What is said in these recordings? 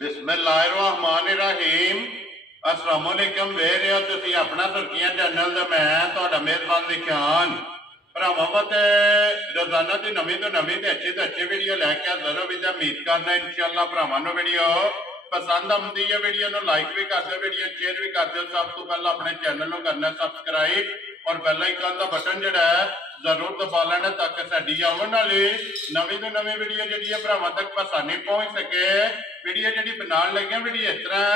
बिस्मिल्लाहिर्रहमानिर्रहीम। अस्सलाम वालेकुम। वे रहे हो तुसी अपना सुर्खियां चैनल ते मैं तुहाडा मेहरबान लिखान भरावां वास्ते रोजाना की नवीं तो नवीं ते अच्छी वीडियो लैके हाज़र हो। उम्मीद करना इंशाअल्लाह भरावां नूं वीडियो पसंद आती है। वीडियो नूं लाइक भी कर दो, वीडियो शेयर भी कर दो। सब तो पहला अपने चैनल नूं करना सब्सक्राइब और बेल आइकन का बटन जिहड़ा है जरूर दबा लेना ताकि साडी आने वाली नवीं तो नवीं वीडियो जिहड़ी है भरावां तक आसानी पहुंच सके। वीडियो जिहड़ी बनाउण लगे वीडियो इस तरह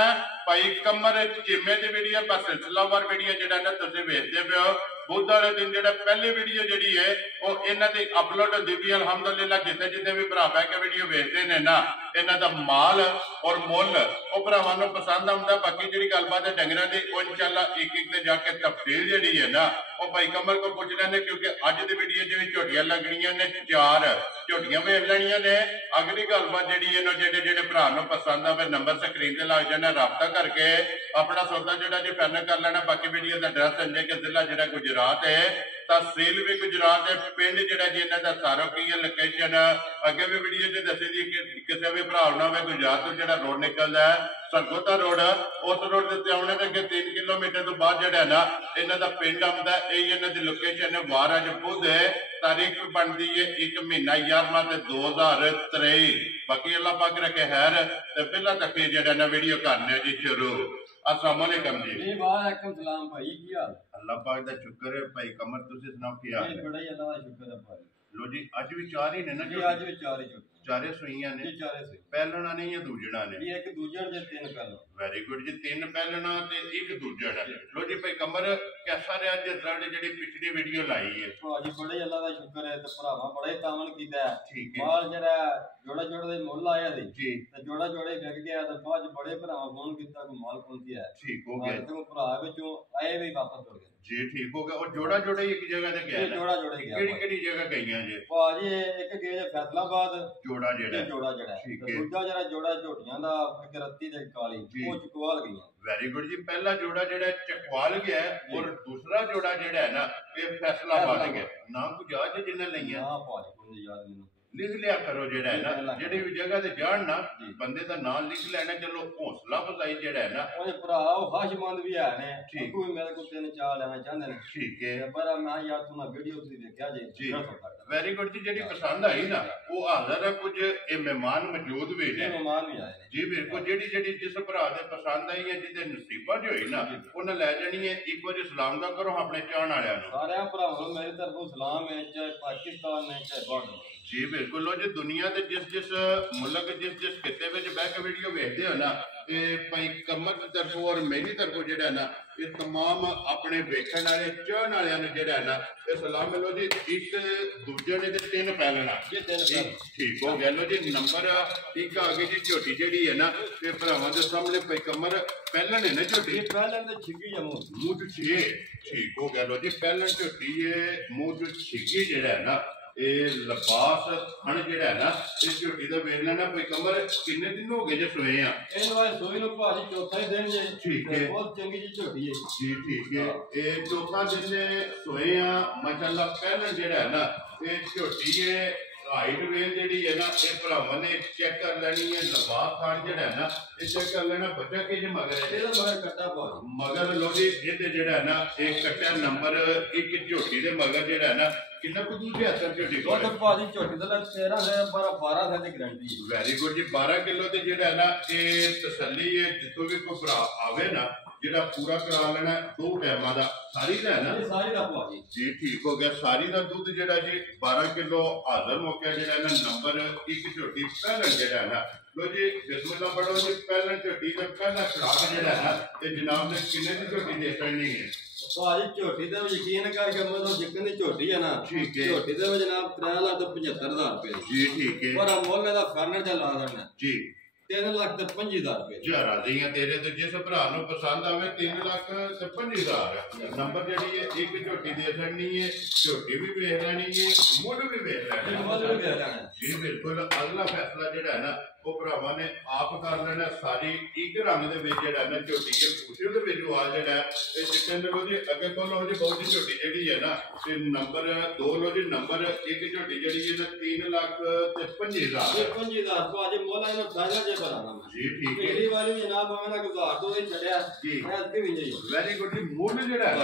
भाई कमर चीमे की वीडियो बस सिलसिलावार वीडियो जिहड़ा ना तुसीं वेखदे पे हो। बुध वाले दिन जिहड़ा पहली वीडियो जिहड़ी है वो इन्हां दी अपलोड होंदी भी अलहमदुलिल्लाह। जिथे जिथे भी भरा बह के वीडियो वेखदे ने ना इन्हां दा माल और मुल वो भरावां नूं पसंद आउंदा। बाकी जिहड़ी गलबात है डंगरां दी वो इंशाअल्लाह एक एक ते जाके तफसील जिहड़ी है ना वो भाई कमर को पुछ लैंदे, क्योंकि अज दी वीडियो जिहड़ी झोटियां लगणियां ने 4 झोटियां वेख लैणियां ने। अगली गलबात जिहड़ी है ना जेडे भरा नूं पसंद आवे नंबर स्क्रीन ते लग जाना, राबता करके अपना सौदा जिहड़ा जी फाइनल कर लेना। बाकी वीडियो दा एड्रैस संजय के जिला जिहड़ा गुजरात है, तहसील भी गुजरात है, पिंड जिहड़ा जी इन्हां दा सारोकीया लोकेशन अगे भी वीडियो च दसी दी कि किसी भी भरा ना होवे गुजरात तो जिहड़ा रोड निकलदा है सरगोता रोड, उस रोड के आने के अगे 3 किलोमीटर तो बाद जिहड़ा है ना इन्हां दा पिंड आउंदा है। यही इन्हां दी लोकेशन है। वार अज बुध है, तारीख बनती है 1 महीना 11वां 2023। बाकी अल्लाह पाक रखे खैर ते पहला तक जिहड़ा ना वीडियो करने जी शुरू। अस्सलाम वालेकुम जी। वालेकुम सलाम भाई, की हाल? अल्लाह पाक दा शुक्र है भाई कमर, तुसी सुनाओ की हाल है? बड़ा ही अल्लाह दा शुक्र है भाई। लो जी अज भी 4 ही ने ना जी, अज भी 4 ही जो चारे सुईयां ने, चारे से पहलना नहीं या दूजड़ा ने? ये एक दूजड़ जे 3 पहला। वेरी गुड जी, 3 पहलना ते 1 दूजड़ है। लो जी भाई कमर कैसा रहा जिस तरह जी पिछली वीडियो लाई है? भाजी बड़े अल्लाह दा शुक्र है ते भरावां बड़ा ही तावन कीता है। ठीक है। माल जरा जोड़ा जोड़ा दे मुੱਲ आया दी जी ते जोड़ा जोड़े विक गया ते बाद बड़े भरावां फोन कीता को माल पहुंच गया। ठीक हो गया ते भरा विचों आए भी वापस हो गए जी। ठीक हो गया। और जोड़ा जोड़ा एक जगह ते गया है? जोड़ा जोड़े गया। केड़ी जगह गईयां जी? भाजी एक गए जे फैसलाबाद जोड़ा जेड़ा जोड़ा जड़ा ठीक है, दूजा जरा जोड़ा झोटियां दा एक रत्ती ते काली वो चकवाल गईयां। वेरी गुड जी। पहला जोड़ा जेड़ा चकवाल गया है और दूसरा जोड़ा जेड़ा है ना ये फैसलाबाद गया। नाम कुछ याद है जिन्ने लईयां? हां भाजी कोई याद नहीं। लिख लिया करो जेड़ा है ना जेड़ी भी जगह ते जान ना बंदे दा नाम लिख लेना। चलो हौसला अफजाई जेड़ा है ना ओए भरा खाशमंद भी है ने, कोई मेरे को 3-4 लेना चाहंदे ने। ठीक है। पर मैं यार तू ना वीडियो तुसी देखया जे। वेरी गुड जी। जेडी पसंद आई ना वो हाजिर है। कुछ ए मेहमान मौजूद भी ने, मेहमान भी आए ने जी बिल्कुल। जेडी जिस भरा दे पसंद आई है जिदे नसीबा जो होई ना उन्हें ले जानी है। एक बार सलाम दा करो अपने चाहण वालियां नूं। सारे भरावां मेरी तरफों सलाम है, चाहे पाकिस्तान है चाहे बाहर। जी बिल्कुल। लो जी दुनिया के जिस मुल्क जिस खिते में बह के वीडियो वेखते हो ना ये भाई कमर की तरफों और मेरी तरफों जेड़ा है ना ये तमाम अपने वेखण वाले चाहण वालियां नूं जेड़ा है ना ये सलाम मिलो जी। एक दूजे ने 3 पहलना ठीक हो गया। लो जी नंबर 1 आ गई जी। झोटी जेड़ी है ना ये भरावां दे सामने भाई कमर पहलन है ना झोटी पहलन ते छिगी है मुंह च छे। ठीक हो गया। लो जी पहलन झोटी है मुंह च छिगी जेड़ा है ना ये लिबास खण जेड़ा है ना इस झोटी दा वेख लेना कोई कमर किन्ने दिन हो गए जे सोए आ? इहनूं वाले सोई नूं भाजी चौथा ही दिन जे। ठीक है। बहुत चंगी जी झोटी है जी ठीक है। ये चौथा दिन सोए आ माशाअल्लाह। पहले जेड़ा है ना ये झोटी है हाइट वेल जेड़ी है ना ये भरावां ने चेक कर लेनी है। लिबास खान जेड़ा है ना ये चेक कर लेना। बच्चा के जे मगर है ਇਹਦਾ ਮਗਰ ਕੱਟਾ ਭਾਜੀ मगर लो जी ये जेड़ा है ना एक कट्टा नंबर 1 झोटी दे मगर जेड़ा है ना कितना कुछ दूसरे असर झोटी को तो भाजी झोटी ਦਾ 13 है 12 है ਦੀ गारंटी है। वेरी गुड जी। 12 किलो ते जेड़ा है ना ये तसल्ली है जितों भी कोई भरा आवे ना जेड़ा पूरा करा लेना 2 टाइमां दा सारी दा है ना सारी दा भाजी जी। ठीक हो गया। सारी दा दूध जेड़ा जी 12 किलो हाजिर मौके जेड़ा ना नंबर 1 झोटी पहलन जेड़ा है ना। लो जी बिस्मिल्लाह पढ़ो जी। पहलन झोटी का पहला खुराक जेड़ा है ना ये जनाब ने किन्ने दी झोटी दे करनी है? भाजी झोटी दे यकीन करके मतलब जिक्कन दी झोटी है ना ठीक है। झोटी दे जनाब 3,75,000 रुपए जी ठीक है। और मोल दा फर्नीचर ला देना जी 3,25,000 रुपए। जी राजी हैं तेरे तो जिस भरा नूं पसंद आवे 3,25,000 नंबर जेड़ी है एक झोटी दे छड़नी है। झोटी भी वेख लेनी है मुੱਲ भी वेख लेना जी बिल्कुल। जी बिल्कुल। अगला फैसला जेड़ा है ना ਉਹ ਭਰਾਵਾਂ ਨੇ ਆਪ ਕਰ ਲੈਣਾ ਸਾਰੀ ਇੱਕ ਰੰਗ ਦੇ ਵਿੱਚ ਜਿਹੜਾ ਨਾ ਝੋਟੀ ਹੈ ਪੂਛੇ ਦੇ ਵਿੱਚ ਆ ਜਿਹੜਾ ਇਹ ਚਿੱਟੇ ਦੇ ਲੋ ਜੀ ਅੱਗੇ ਕੋਲੋਂ ਜੀ ਬਹੁਤ ਹੀ ਝੋਟੀ ਜਿਹੜੀ ਹੈ ਨਾ ਤੇ ਨੰਬਰ 2 ਲੋ ਜੀ ਨੰਬਰ 1 ਝੋਟੀ ਜਿਹੜੀ ਹੈ ਨਾ 3,55,000 तो आज मोला इन फायदा जे बनाना जी ठीक है पहली वाली जनाब हमें ना गुजार दो दिन छड़या जी आज भी नहीं वेरी गुड जी मोल ਜਿਹੜਾ ਹੈ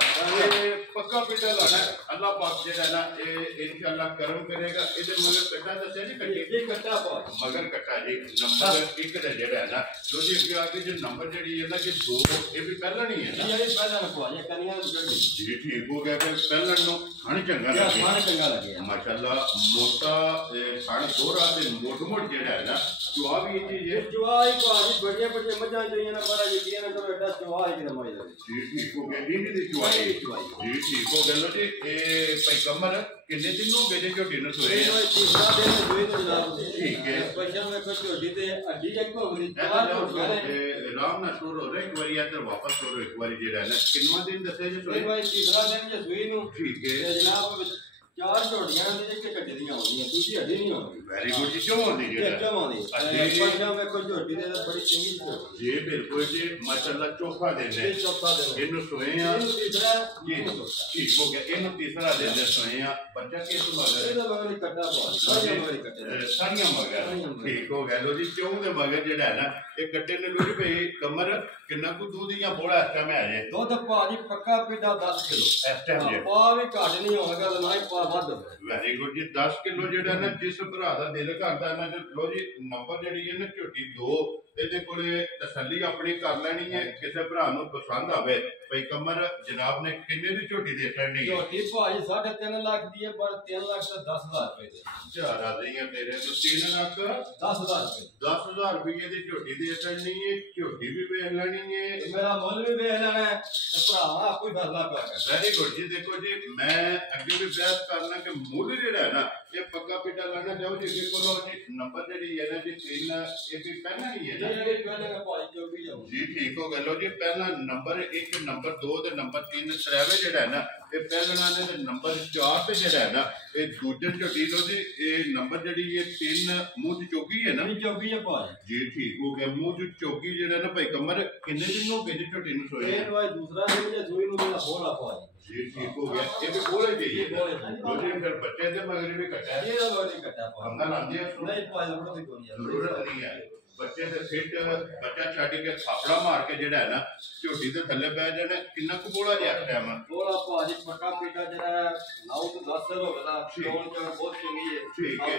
ਪੱਕਾ ਪੀਟਾ ਲਾਣਾ ਅੱਲਾਹ ਪਾਕ ਜਿਹੜਾ ਨਾ ਇਹ ਇਨਸ਼ਾਅੱਲਾ ਕਰਮ ਕਰੇਗਾ ਇਹਦੇ ਮਗਰ ਕੱਟਾ ਦੱਸਿਆ ਜੀ ਕੱਟੇ ਇਹ ਕੱਟਾ ਪਾ ਮਗਰ ਕੱਟਾ ਜੀ ਨੰਬਰ 1 ਦਾ ਜਿਹੜਾ ਹੈ ਨਾ ਲੋ ਜੀ ਅੱਗੇ ਆ ਕੇ ਜੋ ਨੰਬਰ ਜਿਹੜੀ ਹੈ ਨਾ ਕਿ 2 ਇਹ ਵੀ ਪਹਿਲਾਂ ਨਹੀਂ ਹੈ ਨਾ ਇਹ ਪਹਿਲਾਂ ਨਾ ਪਾ ਇਹ ਕਨੀਆਂ ਜੜੀ ਜੀ ਠੀਕ ਹੋ ਗਿਆ ਫਿਰ ਪਹਿਲਾਂ ਨੂੰ ਖਾਣ ਚੰਗਾ ਲੱਗਿਆ ਖਾਣ ਚੰਗਾ ਲੱਗਿਆ ਮਾਸ਼ਾਅੱਲਾ ਮੋਟਾ ਖਾਣ ਦੋਰਾ ਤੇ ਮੋਟ ਜਿਹੜਾ ਹੈ ਨਾ ਚੁਆ ਵੀ ਇਹ ਚੀਜ਼ ਹੈ ਚੁਆ ਹੀ ਭਾਜੀ ਬੜੀਆਂ ਬੜੀਆਂ ਮੱਝਾਂ ਜਿਹੜੀਆਂ ਨਾ ਬੜਾ ਯਕੀਨ ਕਰੋ ਐਡਾ ਚੁਆ ਹੀ ਕਿਤੇ ਮਾਈ ਦਾ ਜੀ ਠੀਕ ਹੋ ਗਿਆ ਦੀ ਚੁਆਈ ਜੀ ਠੀਕ ਹੋ ਗਿਆ ਲੋ ਜੀ ਇਹ ਪੈਗੰਬਰ ਕਿੰਨੇ ਦਿਨ ਹੋ ਗਏ ਜੇ ਝੋਟੀ ਨੂੰ ਸੋਏ ਇਹ ਤੀਸਰਾ ਦਿਨ ਸੋਏ ਤੋਂ ਜਨਾਬ ਠੀਕ ਹੈ ਬੱਚਿਆਂ ਨੂੰ ਇੱਕ ਝੋਟੀ ਤੇ ਅੱਡੀ ਇੱਕ ਹੋ ਗਈ ਚਾਰ ਝੋਟੀਆਂ ਨੇ ਰਾਮ ਨਾਲ ਸ਼ੁਰੂ ਹੋ ਰਿਹਾ ਇੱਕ ਵਾਰੀ ਇੱਧਰ ਵਾਪਸ ਹੋ ਰਿਹਾ ਇੱਕ ਵਾਰੀ ਜਿਹੜਾ ਨਾ ਕਿੰਨਾ ਦਿਨ ਦੱਸਿਆ ਜੇ ਸੋਏ ਇਹ ਭਾਈ ਤੀਸਰਾ ਦਿਨ ਜੇ ਸੋਈ ਨੂੰ ਠੀਕ ਹੈ ਤੇ ਜਨਾਬ ਚਾਰ ਝੋਟੀਆਂ ਦੇ ਇੱਕ ਕੱਟੇ ਦੀਆਂ ਆਉਂਦੀਆਂ ਦੂਜੀ ਅੱਡੀ ਨਹੀਂ ਆਉਂਦੀ ਵੈਰੀ ਗੁੱਡ ਜੀ ਕਿਉਂ ਆਉਂਦੀ ਜਿਹੜਾ ਕਿਉਂ ਆਉਂਦੀ ਬੱਚਿਆਂ ਵੇਖੋ ਝੋਟੀ ਦੇ ਬੜੀ ਚੰਗੀ ਝੋਟੀ ਜੀ ਬਿਲਕੁਲ ਜੀ ਮਾਸ਼ਾਅੱਲਾ ਚੋਖਾ ਦਿੰਦੇ ਇਹ ਚੌਥਾ ਦਿਨ ਇਹਨੂੰ ਸੋਏ ਆ ਇਹਨੂੰ ਤੀਸਰਾ ਜੀ ਠੀਕ ਹੋ ਗਿਆ ਇਹਨੂੰ ਤੀਸਰਾ ਦਿਨ ਸੋਏ ਆ ਬੱਚਾ ਕਿਸ ਮਗਰ ਇਹਦਾ ਮਗਰ ਕੱਟਾ ਪਾ ਸਾਰੀਆਂ ਮਗਰ ਕੱਟੇ ਸਾਰੀਆਂ ਮਗਰ ਠੀਕ ਹੋ ਗਿਆ ਲੋ ਜੀ ਕਿਉਂ ਦੇ ਮਗਰ ਜਿਹੜਾ ਹੈ ਨਾ ਇਹ ਕੱਟੇ ਨੇ ਲੋ ਜੀ ਭਈ ਕਮਰ ਕਿੰਨਾ ਕੁ ਦੁੱਧ ਦੀਆਂ ਬੋੜਾ ਇਸ ਟਾਈਮ ਆ ਜੇ ਦੁੱਧ ਭਾਜੀ ਪੱਕਾ ਪੀਦਾ 10 ਕਿਲੋ ਇਸ ਟਾਈਮ ਜੇ ਪਾ ਵੀ ਘੱਟ ਨਹੀਂ ਹੋਵੇਗਾ ਨਾ ਹੀ ਪਾ ਵੱਧ ਵੈਰੀ ਗੁੱਡ ਜੀ 10 ਕਿਲੋ ਜਿਹੜਾ ਨਾ ਜਿਸ ਭਰਾ ਦਾ ਦਿਲ ਕਰਦਾ ਨਾ ਲੋ ਜੀ ਨੰਬਰ ਜਿਹੜੀ ਹੈ ਨਾ ਝੋਟੀ 2 ਇਹਦੇ ਕੋਲੇ ਤਸੱਲੀ ਆਪਣੀ ਕਰ ਲੈਣੀ ਹੈ ਕਿਸੇ ਭਰਾ ਨੂੰ ਪਸੰਦ ਆਵੇ ਭਈ ਕਮਰ ਜਨਾਬ ਨੇ ਕਿੰਨੇ ਦੀ ਝੋਟੀ ਦੇ ਛੱਡਣੀ ਹੈ ਝੋਟੀ ਭਾਜੀ 3.5 ਲੱਖ ਦੀ ਹੈ ਪਰ 3 ਲੱਖ ਦਾ 10,000 ਰੁਪਏ ਦੇ ਚਾਰ ਆ ਰਹੀਆਂ ਤੇਰੇ ਤੋਂ 3 ਲੱਖ 10,000 ਰੁਪਏ 10,000 ਰੁਪਏ ਦੀ ਝੋਟੀ ਦੇ ਛੱਡਣੀ ਹੈ ਝੋਟੀ ਵੀ ਵੇਚ ਲੈਣੀ ਹੈ ਮੇਰਾ ਮੁੱਲ ਵੀ ਵੇਚ ਲੈਣਾ ਹੈ ਤੇ ਭਰਾ ਆਪੋ ਹੀ ਫੈਸਲਾ ਪਿਆ ਕਰ ਵੈਰੀ ਗੁੱਡ ਜੀ ਦੇਖੋ ਜੀ ਮੈਂ ਅੱਗੇ ਵੀ ਬਹਿਸ ਕਰਨਾ ਕਿ ਮੁੱਲ ਜਿਹੜਾ ਹੈ ਨਾ ਇਹ ਪੱਕਾ ਪੀਟਾ ਲੈਣਾ ਜਾਓ ਜੀ ਅੱਗੇ ਕੋਲੋਂ ਜੀ ਨੰਬਰ ਜਿਹੜੀ ਹੈ ਨਾ ਜੀ 3 ਇਹ ਵੀ ਪਹਿਲਾਂ ਹੀ ਹੈ ਨਾ ਇਹ ਪਹਿਲਾਂ ਭਾਜੀ ਜੋ ਵੀ ਜਾਓ ਜੀ ਠੀਕ ਹੋ ਗਿਆ ਲੋ ਜੀ ਪਹਿਲਾ ਨੰਬਰ 1 ਨੰਬਰ 2 ਤੇ ਨੰਬਰ 3 ਸਰਵੇ ਜਿਹੜਾ ਹੈ ਨਾ ਇਹ ਪਹਿਲਣਾ ਨੇ ਤੇ ਨੰਬਰ 4 ਤੇ ਜਿਹੜਾ ਹੈ ਨਾ ਇਹ ਦੂਜੇ ਝੋਟੀ ਲੋ ਜੀ ਇਹ ਨੰਬਰ ਜਿਹੜੀ ਇਹ 3 ਮੂੰਹ ਚ ਚੋਗੀ ਹੈ ਨਾ ਚੌਗੀ ਹੈ ਭਾਜੀ ਜੀ ਠੀਕ ਹੋ ਗਿਆ ਮੂੰਹ ਚ ਚੋਗੀ ਜਿਹੜਾ ਨਾ ਭਾਈ ਕਮਰ ਕਿੰਨੇ ਦਿਨ ਹੋ ਗਏ ਜੀ ਝੋਟੀ ਨੂੰ ਸੋਏ ਇਹ ਵਾਰ ਦੂਸਰਾ ਦਿਨ ਜੇ ਸੂਈ ਨੂੰ ਮੇਰਾ ਹੋਲਾ ਭਾਜੀ ਜੀ ਠੀਕ ਹੋ ਗਿਆ ਇਹ ਵੀ ਬੋਲੇ ਗਈ ਹੈ ਲੋ ਜੀ ਫਿਰ ਬੱਚੇ ਦੇ ਮਗਰ ਵੀ ਕੱਟਿਆ ਇਹ ਵਾਰ ਨਹੀਂ ਕੱਟਾ ਭਾਜੀ ਅੰਦਰ ਆਂਦੇ ਆ ਨਹੀਂ ਭਾਜੀ ਲੋੜ ਦੀ ਕੋਈ ਜ਼ਰੂਰਤ ਨਹੀਂ ਹੈ ਬੱਚੇ ਦੇ ਫਿੱਟ ਬੱਚਾ ਛੱਡ ਕੇ ਥਾਪੜਾ ਮਾਰ ਕੇ ਜਿਹੜਾ ਹੈ ਨਾ ਝੋਟੀ ਦੇ ਥੱਲੇ ਬਹਿ ਜਾਣਾ ਕਿੰਨਾ ਕੁ ਬੋਲਾ ਜਿਹਾ ਟਾਈਮ ਬੋਲਾ ਭਾਜੀ ਪੱਕਾ ਪੀਟਾ ਜਿਹੜਾ 9 ਤੋਂ 10 ਸਾਲ ਹੋ ਗਿਆ ਚੋਣ ਬਹੁਤ ਚੰਗੀ ਹੈ ਠੀਕ ਹੈ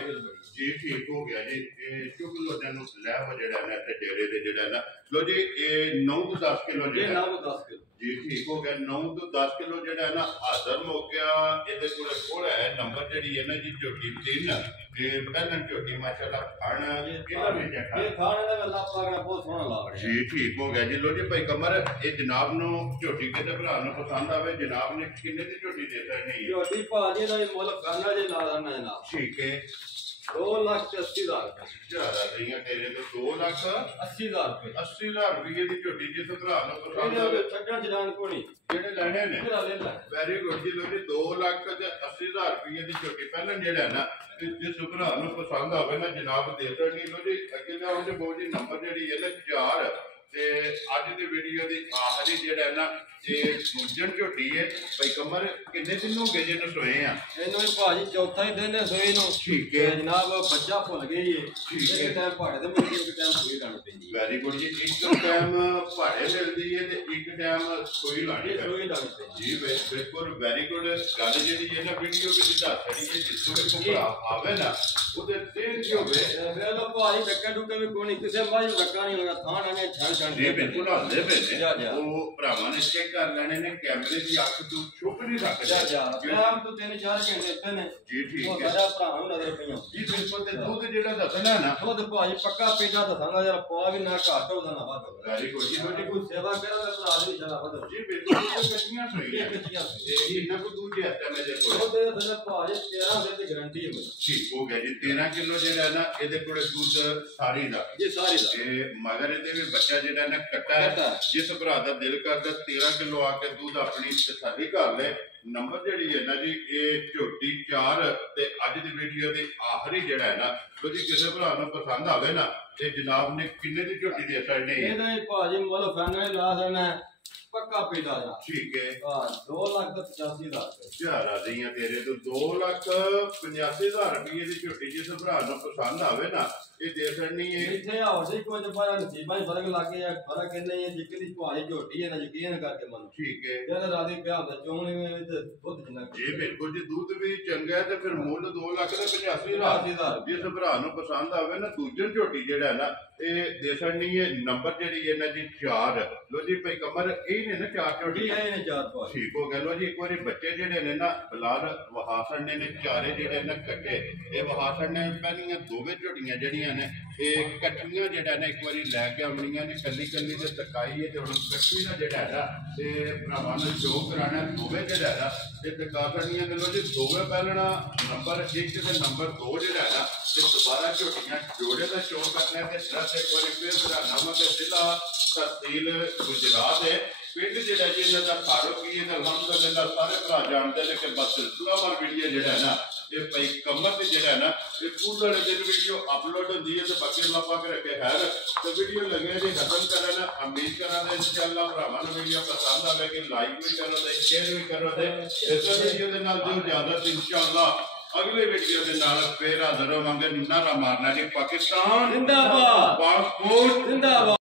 ਜੀ ਠੀਕ ਹੋ ਗਿਆ ਜੀ ਇਹ ਚੁੱਕ ਲੋ ਨੂੰ ਲੈ ਹੋ ਜਿਹੜਾ ਨਾ ਤੇ ਡੇਰੇ ਦੇ ਜਿਹੜਾ ਨਾ ਲੋ ਜੀ ਇਹ 9 ਤੋਂ 10 ਕਿਲੋ ਜਿਹੜਾ 9 ਤੋਂ 10 ਕਿਲੋ ਜੀ ਠੀਕ ਹੋ ਗਿਆ 9 ਤੋਂ 10 ਕਿਲੋ ਜਿਹੜਾ ਹੈ ਨਾ ਹਾਜ਼ਰ ਹੋ ਗਿਆ ਇਹਦੇ ਕੋਲ ਕੋਲ ਹੈ ਨੰਬਰ ਜਿਹੜੀ ਹੈ ਨਾ ਜੀ ਝੋਟੀ 3 ਇਹ ਪਹਿਲਾਂ ਝੋਟੀ ਮਾਸ਼ਾਅੱਲਾ ਖਾਣਾ ਕਿਹੜਾ ਵੇਚਿਆ ਇਹ ਖਾਣੇ ਦਾ ਅੱਲਾਹ ਪਾਕ ਨੇ ਬਹੁਤ ਸੋਹਣਾ ਲਾ ਰਿਹਾ ਜੀ ਠੀਕ ਹੋ ਗਿਆ ਜੀ ਲੋ ਜੀ ਭਾਈ ਕਮਰ ਇਹ ਜਨਾਬ ਨੂੰ ਝੋਟੀ ਕਿਸੇ ਭਰਾ ਨੂੰ ਪਸੰਦ ਆਵੇ ਜਨਾਬ ਨੇ ਕਿੰਨੇ ਦੀ ਝੋਟੀ ਦੇ ਸਕਣੀ ਹੈ ਝੋਟੀ ਭਾਜੀ ਦਾ ਮੁੱਲ ਕਰਨਾ ਜੇ ਲਾ ਦੇਣਾ ਜਨਾਬ ਠੀਕ ਹੈ 2,80,000 ਜ਼ਿਆਦਾ ਰਹੀਆਂ ਤੇਰੇ ਤੋਂ 2,80,000 ਰੁਪਏ 80,000 ਰੁਪਏ ਦੀ ਝੋਟੀ ਜਿਸ ਭਰਾ ਨੂੰ ਪਸੰਦ ਆਵੇ ਇਹਦੇ ਛੱਡਣ ਚਲਾਨ ਕੋਣੀ ਜਿਹੜੇ ਲੈਣੇ ਨੇ ਮੇਰਾ ਲੈ ਲੈ ਵੈਰੀ ਗੁੱਡ ਜੀ ਲੋ ਜੀ 2,80,000 ਰੁਪਏ ਦੀ ਝੋਟੀ ਪਹਿਲਾਂ ਜਿਹੜਾ ਨਾ ਜਿਸ ਭਰਾ ਨੂੰ ਪਸੰਦ ਆਵੇ ਨਾ ਜਨਾਬ ਦੇ ਸਕਣੀ ਲੋ ਜੀ ਅੱਗੇ ਦਾ ਉਹਦੇ ਬਹੁਤ ਜੀ ਨੰਬਰ ਜਿਹੜੀ ਹੈ ਨਾ 4 ਤੇ ਅੱਜ ਦੀ ਵੀਡੀਓ ਦੀ ਆਖਰੀ ਜਿਹੜਾ ਹੈ ਨਾ ਇਹ ਦੂਜਣ ਝੋਟੀ ਹੈ ਭਾਈ ਕਮਰ ਕਿੰਨੇ ਦਿਨ ਹੋ ਗਏ ਜਿਹਨੂੰ ਸੋਏ ਆ ਇਹਨੂੰ ਭਾਜੀ ਚੌਥਾ ਹੀ ਦਿਨ ਹੈ ਸੋਏ ਨੂੰ ਠੀਕ ਹੈ ਜਨਾਬ ਬੱਚਾ ਭੁੱਲ ਗਈ ਹੈ ਠੀਕ ਹੈ ਇੱਕ ਟਾਈਮ ਭਾੜੇ ਦੇ ਮਿਲਦੀ ਇੱਕ ਟਾਈਮ ਸੋਈ ਲਾਣੀ ਪੈਂਦੀ ਵੈਰੀ ਗੁੱਡ ਜੀ ਇੱਕ ਟਾਈਮ ਭਾੜੇ ਮਿਲਦੀ ਹੈ ਤੇ ਇੱਕ ਟਾਈਮ ਸੋਈ ਲਾਣੀ ਸੋਈ ਲਾਣੀ ਪੈਂਦੀ ਜੀ ਬਿਲਕੁਲ ਵੈਰੀ ਗੁੱਡ ਗੱਲ ਜਿਹੜੀ ਹੈ ਨਾ ਵੀਡੀਓ ਵਿੱਚ ਦੱਸ ਰਹੀ ਹੈ ਜਿੱਥੋਂ ਵੀ ਕੋਈ ਭਰਾ ਆਵੇ ਨਾ ਉਹਦੇ ਤੇਲ ਜੀ ਹੋਵੇ ਵੇ ਲੋ ਭਾਜੀ ਡੱਕਾ ਡੁੱਕਾ ਵੀ ਕੋਈ ਕਿਸੇ ਮਾਈ ਡੱਕਾ ਨਹੀਂ ਹੋਗਾ ਥਾਂ ਨਾ ਛਣ ਛਣ ਜੀ ਬਿਲਕੁਲ ਆਉਂਦੇ ਪਏ ਨੇ ਉਹ ਭਰਾਵਾਂ ਨੇ ਚੈੱਕ ਕਰ ਲੈਣੇ ਨੇ ਕੈਮਰੇ ਦੀ ਅੱਖ ਤੋਂ ਛੁਪ ਨਹੀਂ ਸਕਦਾ ਆਰਾਮ ਤੋਂ 3-4 ਘੰਟੇ ਇੱਥੇ ਨੇ ਜੀ ਠੀਕ ਉਹ ਹੈ ਸਾਰਾ ਭਰਾ ਨੂੰ ਨਜ਼ਰ ਪਈਆਂ ਜੀ ਬਿਲਕੁਲ ਤੇ ਦੁੱਧ ਜਿਹੜਾ ਦੱਸਣਾ ਨਾ ਦੁੱਧ ਭਾਜੀ ਪੱਕਾ ਪੀਦਾ ਦੱਸਾਂਗਾ ਜਰਾ ਪਾ ਵੀ ਨਾ ਘੱਟ ਹੋਦਾ ਨਾ ਵੱਧ ਹੋਵੇ ਵੈਰੀ ਗੁੱਡ ਜੀ ਜੇ ਕੋਈ ਸੇਵਾ ਕਰੇ ਤਾਂ ਭਰਾ ਦੀ ਜਰਾ ਵੱਧ ਜੀ ਬਿਲਕੁਲ ਕੱਚੀਆਂ ਸੋਈਆਂ ਇਹ ਇੰਨਾ ਕੋ ਦੂਜੇ ਹੱਥਾਂ ਮੇਰੇ ਕੋਲ ਉਹਦੇ ਥੱਲੇ ਭਾਜੀ 13 ਦੇ ਤੇ ਗਾਰੰਟੀ ਹੈ ਠੀਕ ਹੋ ਗਿਆ ਜੀ 13 ਕਿਲੋ ਜਿਹੜਾ ਨਾ ਇਹਦੇ ਕੋਲੇ ਦੁੱਧ ਸਾਰੀ ਦਾ ਜੀ ਸਾਰੀ ਦਾ ਇਹ ਮਗਰ ਇਹਦੇ ਵੀ ਬੱਚਾ ਜਿਹੜਾ ਨਾ ਕੱਟਾ ਹੈ ਜਿਸ ਭਰਾ ਦਾ ਦਿਲ ਕਰਦਾ 13 ਕਿਲੋ ਆ ਕੇ ਦੁੱਧ ਆਪਣੀ ਤਸੱਲੀ ਕਰ ਲੈ ਨੰਬਰ ਜਿਹੜੀ ਹੈ ਨਾ ਜੀ ਇਹ ਝੋਟੀ 4 ਤੇ ਅੱਜ ਦੀ ਵੀਡੀਓ ਦੀ ਆਖਰੀ ਜਿਹੜਾ ਹੈ ਨਾ ਜੀ ਕਿਸੇ ਭਰਾ ਨੂੰ ਪਸੰਦ ਆਵੇ ਨਾ ਤੇ ਜਨਾਬ ਨੇ ਕਿੰਨੇ ਦੀ ਝੋਟੀ ਦੇ ਛੱਡਣੀ ਹੈ ਇਹਦਾ ਹੀ ਭਾਜੀ ਮੁੱਲ ਫਾਈਨਲ ਲਾ ਦੇਣਾ ਪੱਕਾ ਪੀਦਾ ਜਾ ਠੀਕ ਹੈ 2,85,000 ਯਾਰ ਆ ਜੀਆਂ ਤੇਰੇ ਤੋਂ 2,85,000 ਰੁਪਏ ਦੀ ਝੋਟੀ ਜਿਸ ਭਰਾ ਨੂੰ ਪਸੰਦ ਆਵੇ ਨਾ ਇਹ ਦੇ ਛੱਡਣੀ ਹੈ ਇੱਥੇ ਆਓ ਜੀ ਕੁਝ ਪਰ ਨਸੀਬਾਂ ਹੀ ਫਰਕ ਲੱਗ ਗਿਆ ਫਰਕ ਨਹੀਂ ਹੈ ਜਿੱਕੇ ਦੀ ਭਾਜੀ ਝੋਟੀ ਹੈ ਨਾ ਯਕੀਨ ਕਰਕੇ ਮੰਨ ਠੀਕ ਹੈ ਜਦ ਰਾਦੀ ਪਿਆ ਹੁੰਦਾ ਚੋਣੇ ਵਿੱਚ ਦੁੱਧ ਜਿੰਨਾ ਜੀ ਬਿਲਕੁਲ ਜੀ ਦੁੱਧ ਵੀ ਚੰਗਾ ਹੈ ਤੇ ਫਿਰ ਮੁੱਲ 2,85,000 ਜਿਸ ਭਰਾ ਨੂੰ ਪਸੰਦ ਆਵੇ ਨਾ ਦੂਜਨ ਝੋਟੀ ਜਿਹੜਾ ਨਾ ਇਹ ਦੇ ਛੱਡਣੀ ਹੈ ਨੰਬਰ ਜਿਹੜੀ ਹੈ ਨਾ ਜੀ 4 ਲੋ ਜੀ ਭਾਈ ਕਮਰ ਇਹ ਨੇ ਨਾ 4 ਝੋਟੀ ਹੈ ਨੇ 4 ਭਾਜੀ ਠੀਕ ਹੋ ਗਿਆ ਲੋ ਜੀ ਇੱਕ ਵਾਰੀ ਬੱਚੇ ਜਿਹੜੇ ਨੇ ਨਾ ਬਲਾਰ ਵਹਾਸਣ ਨੇ ਚਾਰੇ ਜਿਹੜੇ ਨੇ ਕੱਟੇ ਇਹ ਵਹਾਸਣ ਨੇ ਪਹਿਲੀਆਂ ਦੋਵੇਂ ਝੋਟੀਆਂ ਜਿਹੜੀਆਂ ਨੇ ਇਹ ਇਕੱਠੀਆਂ ਜਿਹੜਾ ਨਾ ਇੱਕ ਵਾਰੀ ਲੈ ਕੇ ਆਉਣੀਆਂ ਨੇ ਕੱਲੀ ਕੱਲੀ ਤੇ ਤਕਾਈ ਹੈ ਤੇ ਹੁਣ ਇਕੱਠੀ ਦਾ ਜਿਹੜਾ ਹੈ ਤੇ ਭਰਾਵਾਂ ਨੂੰ ਸ਼ੋਅ ਕਰਾਣਾ ਦੋਵੇਂ ਜਿਹੜਾ ਹੈ ਤੇ ਤਕਾ ਕਰਨੀਆਂ ਨੇ ਲੋ ਜੀ ਦੋਵੇਂ ਪਹਿਲਣਾ ਨੰਬਰ 1 ਤੇ ਨੰਬਰ 2 ਜਿਹੜਾ ਹੈ ਤੇ ਦੁਬਾਰਾ ਝੋਟੀਆਂ ਜੋੜੇ ਦਾ ਸ਼ੋਅ ਕਰਨਾ ਤੇ ਦਰਸ ਇੱਕ ਵਾਰੀ ਫਿਰ ਭਰਾਵਾਂ ਤੇ ਜ਼ਿਲ੍ਹਾ ਤਹਿਸੀਲ ਗੁਜਰਾਤ ਹੈ ਪਿੰਡ ਜਿਹੜਾ ਜੀ ਇਹਨਾਂ ਦਾ ਫਾਰੂਕ ਕੀ ਹੈ ਅਲਹਮਦੁਲਿਲਾ ਸਾਰੇ ਭਰਾ ਜਾਣਦੇ ਨੇ ਕਿ ਬਸ ਸਿਲਸਿਲਾਵਾਰ ਵੀਡੀਓ ਜਿਹੜਾ ਹੈ ਨਾ ਇਹ ਭਾਈ ਕਮਰ ਤੇ ਜਿਹੜਾ ਨਾ ਇਹ ਪੂਰੇ ਦਿਨ ਵੀਡੀਓ ਅਪਲੋਡ ਹੁੰਦੀ ਹੈ ਤੇ ਬਾਕੀ ਅੱਲਾਹ ਪਾਕ ਰੱਖੇ ਖੈਰ ਤੇ ਵੀਡੀਓ ਲੱਗੇ ਜੀ ਖਤਮ ਕਰਨ ਉਮੀਦ ਕਰਾਂਗੇ ਇਨਸ਼ਾਅੱਲਾ ਭਰਾਵਾਂ ਨੂੰ ਵੀਡੀਓ ਪਸੰਦ ਆਵੇਗੀ ਲਾਈਕ ਵੀ ਕਰੋ ਤੇ ਸ਼ੇਅਰ ਵੀ ਕਰੋ ਤੇ ਇਸ ਵੀਡੀਓ ਦੇ ਨਾਲ ਜੋ ਇਜਾਜ਼ਤ ਇਨਸ਼ਾਅੱਲਾ ਅਗਲੇ ਵੀਡੀਓ ਦੇ ਨਾਲ ਫੇਰ ਹਾਜ਼ਰ ਹੋਵਾਂਗੇ ਨਾਰਾ ਮਾਰਨਾ ਜੀ ਪਾਕਿਸਤਾਨ ਜ਼ਿੰਦਾਬਾਦ ਪਾਸਪੋਰਟ ਜ਼ਿੰਦਾਬਾਦ।